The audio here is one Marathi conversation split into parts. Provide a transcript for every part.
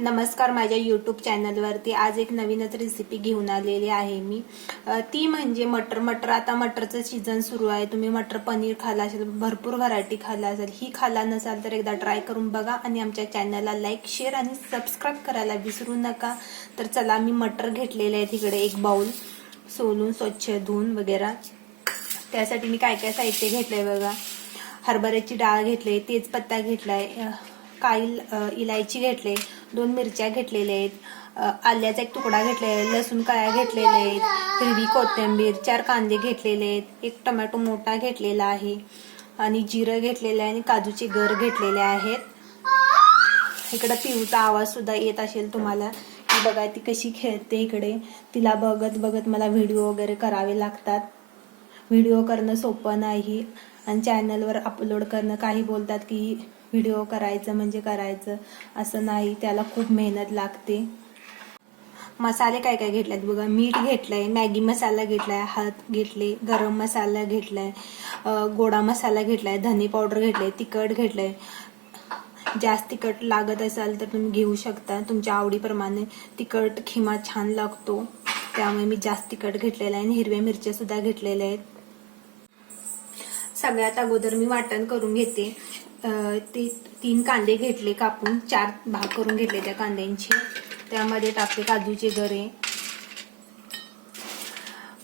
नमस्कार माझ्या यूट्यूब चॅनलवरती आज एक नवीनच रेसिपी घेऊन आलेली आहे मी. ती म्हणजे मटर. मटर आता मटरचं सीझन सुरू आहे. तुम्ही मटर पनीर खाल्ला असेल भरपूर व्हरायटी खाल्ला असेल ही खाल्ला नसाल तर एकदा ट्राय करून बघा आणि आमच्या चॅनलला लाईक शेअर आणि सबस्क्राईब करायला विसरू नका. तर चला मी मटर घेतलेले आहे तिकडे एक बाउल सोलून स्वच्छ धुवून वगैरे. त्यासाठी मी काय काय साहित्य घेतलंय बघा. हरभऱ्याची डाळ घेतली तेजपत्ता घेतलाय आहे काही इलायची घेतले दोन मिरच्या घेतलेल्या आहेत आल्याचा एक तुकडा घेतलेला आहे लसूण काळ्या घेतलेल्या आहेत हिरवी कोथिंबीर चार कांदे घेतलेले आहेत एक टोमॅटो मोठा घेतलेला आहे आणि जिरं घेतलेलं आहे आणि काजूचे गर घेतलेले आहेत. इकडं पिऊचा आवाज सुद्धा येत असेल तुम्हाला. की बघा ती कशी खेळते इकडे. तिला बघत बघत मला व्हिडिओ वगैरे करावे लागतात. व्हिडिओ करणं सोपं नाही. आणि चॅनलवर अपलोड करणं काही बोलतात की व्हिडिओ करायचं म्हणजे करायचं असं नाही त्याला खूप मेहनत लागते. मसाले काय काय घेतलेत बघा? मीठ घेतलंय मॅगी मसाला घेतलाय हळद घेतले गरम मसाला घेतलाय गोडा मसाला घेतलाय धने पावडर घेतले तिखट घेतलंय. जास्त तिखट लागत असाल तर तुम्ही घेऊ शकता. तुमच्या आवडीप्रमाणे तिखट खिमा छान लागतो. त्यामुळे मी जास्त तिखट घेतलेलं आहे आणि हिरव्या मिरच्या सुद्धा घेतलेल्या आहेत. सगळ्यात अगोदर मी वाटण करून घेते. ते तीन कांदे घेतले कापून चार भाग करून घेतले त्या कांद्यांचे. त्यामध्ये टाकते काजूचे गरे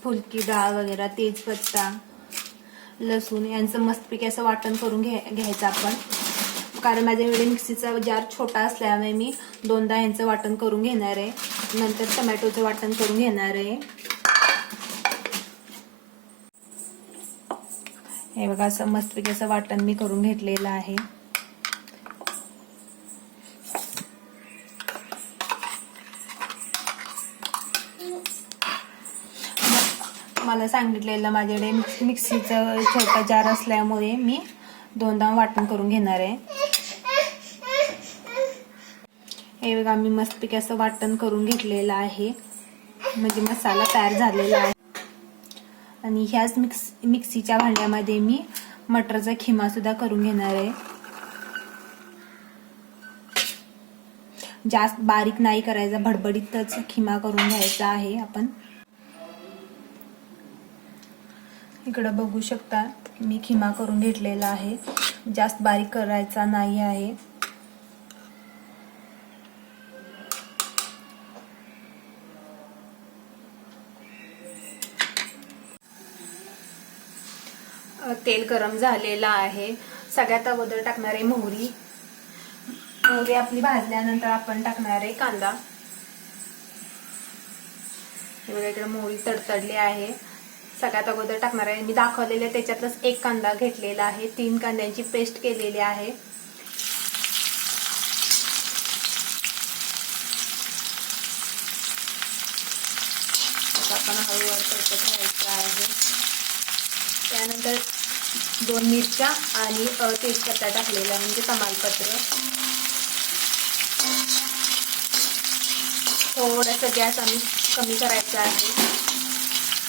फुलकी डाळ वगैरे तेजपत्ता लसूण यांचं मस्तपैकी असं वाटण करून घ्या घ्यायचं आपण. कारण माझ्याकडे मिक्सीचा जार छोटा असल्यामुळे मी दोनदा यांचं वाटण करून घेणार आहे. नंतर टमॅटोचं वाटण करून घेणार आहे. हे बघा असं मस्तपैकी असं वाटण मी करून घेतलेलं आहे. मला सांगितलेलं माझ्याकडे मिक्स मिक्सीचं छोटा जार असल्यामुळे मी दोनदा वाटण करून घेणार आहे. हे बघा मी मस्तपैकी असं वाटण करून घेतलेलं आहे. म्हणजे मसाला तयार झालेला आहे. आणि ह्याच मिक्स मिक्सीच्या भांड्यामध्ये मी मटरचा खिमासुद्धा करून घेणार आहे. जास्त बारीक नाही करायचा भडबडीतच खिमा करून घ्यायचा आहे आपण. इकडं बघू शकता मी खिमा करून घेतलेला आहे. जास्त बारीक करायचा नाही आहे. तेल गरम झालेलं आहे. सगळ्यात अगोदर टाकणार आहे मोहरी. मोहरी आपली भाजल्यानंतर आपण टाकणार आहे कांदा. बघा इकडे मोहरी तडतडली आहे. सगळ्यात अगोदर टाकणार आहे. मी दाखवलेले त्याच्यातलाच एक कांदा घेतलेला आहे. तीन कांद्यांची पेस्ट केलेली आहे. आपण हळूहळू परतत घ्यायचं आहे. त्यानंतर दोन मिरच्या आणि तेजपत्ता टाकलेला म्हणजे तमालपत्र. थोडंसं गॅस आम्ही कमी करायचा आहे.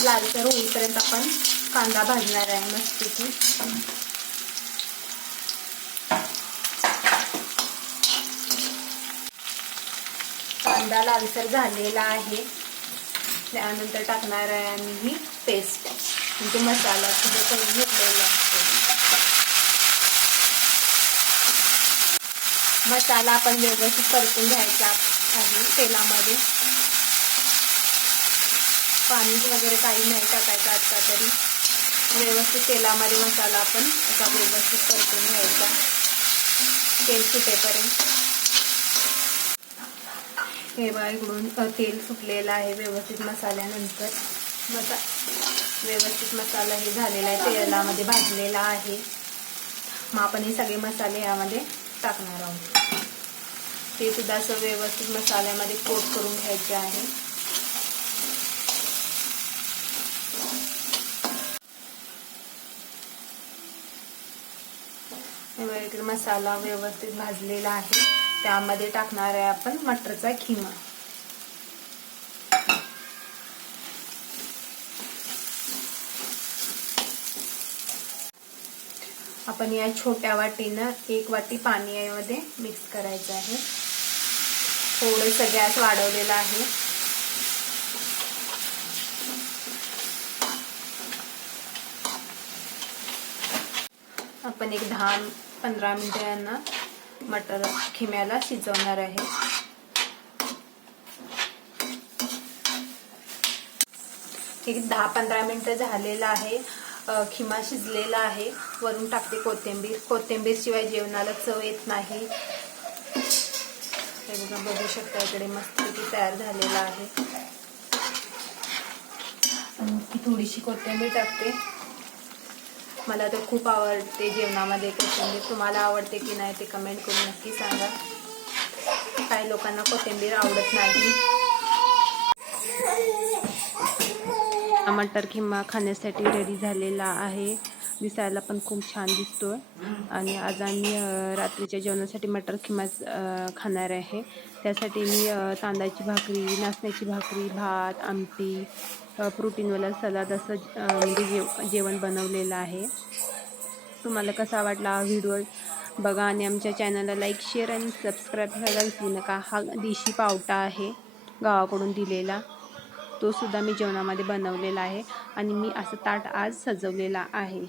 लालसर होईपर्यंत आपण कांदा भाजणार आहे मस्तपैकी. कांदा लालसर झालेला आहे. त्यानंतर टाकणार आहे आम्ही ही पेस्ट म्हणजे मसाला सुद्धा करून घेतलेला असतो. मसाला आपण व्यवस्थित परतून घ्यायचा आहे तेलामध्ये. पाणी वगैरे काही नाही टाकायचं आता तरी. व्यवस्थित तेलामध्ये मसाला आपण असा व्यवस्थित परतून घ्यायचा. तेल सुटेपर्यंत. हे बघा इकडून तेल सुटलेलं आहे व्यवस्थित मसाल्यानंतर. मसा व्यवस्थित मसाला हे झालेला आहे तेलामध्ये भाजलेला आहे. मग आपण हे सगळे मसाले यामध्ये टाकणार आहोत. ते सुद्धा असं व्यवस्थित मसाल्यामध्ये कोट करून घ्यायचे आहे. इकडे मसाला व्यवस्थित भाजलेला आहे. त्यामध्ये टाकणार आहे आपण मटरचा खिमा. आपण या छोट्या वाटीनं एक वाटी पाणी यामध्ये मिक्स करायचं आहे. थोडंसं गॅस वाढवलेला आहे. आपण एक दहा पंधरा मिनिटांना मटर खिम्याला शिजवणार आहे. एक दहा पंधरा मिनिटं झालेलं आहे. खिमा शिजलेला आहे. वरून टाकते कोथिंबीर. कोथिंबीर शिवाय जेवणाला चव येत नाही. हे बघा बघू शकता इकडे मस्तपैकी तयार झालेला आहे. ती थोडीशी कोथिंबीर टाकते. मला तर खूप आवडते जेवणामध्ये कोथिंबीर. तुम्हाला आवडते की नाही ते कमेंट करून नक्की सांगा. काही लोकांना कोथिंबीर आवडत नाही. मटर किंवा खाण्यासाठी रेडी झालेला आहे. दिसायला पण खूप छान दिसतो आणि आज आम्ही रात्रीच्या जेवणासाठी मटर किंमाच खाणार आहे. त्यासाठी मी तांदळाची भाकरी नाचण्याची भाकरी भात आमटी प्रोटीनवाला सलाद असं म्हणजे जेव जेवण बनवलेलं आहे. तुम्हाला कसा वाटला हा व्हिडिओ? बघा आणि आमच्या चॅनलला लाईक शेअर आणि सबस्क्राईब करायला विसरू नका. हा देशी पावटा आहे गावाकडून दिलेला. तो सुद्धा मी जेवणामध्ये बनवलेला आहे आणि मी असं ताट आज सजवलेला आहे.